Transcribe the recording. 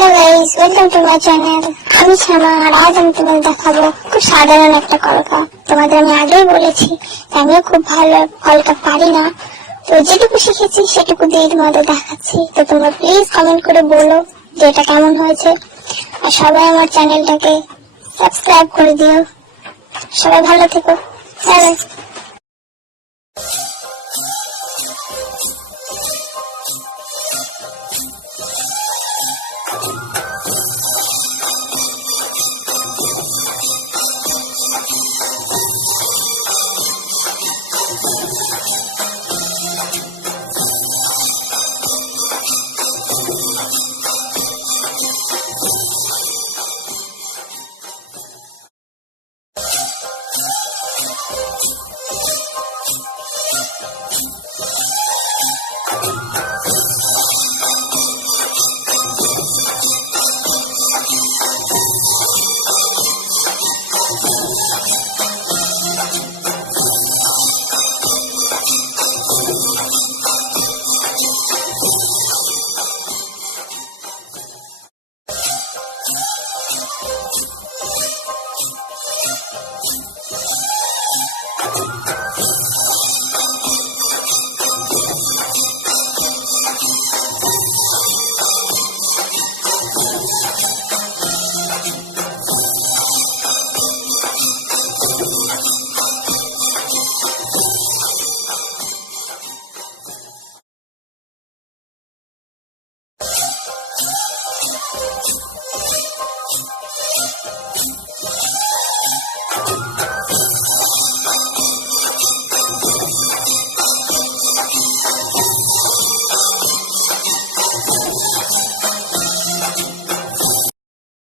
Hello guys, welcome to my channel. আমি শ্যামা, আর আজ আমি তোমাদের দেখাবো খুব সাধারণ একটা কলকা। তোমাদের আমি আগেই বলেছি আমিও খুব ভালো কলকা পারি না, তো যেটুকু শিখেছি সেটুকু দিয়ে তোমাদের দেখাচ্ছি। তো তোমরা প্লিজ কমেন্ট করে বলো যে এটা কেমন হয়েছে, আর সবাই আমার চ্যানেলটাকে সাবস্ক্রাইব করে দিও। সবাই ভালো থেকো। Bye bye.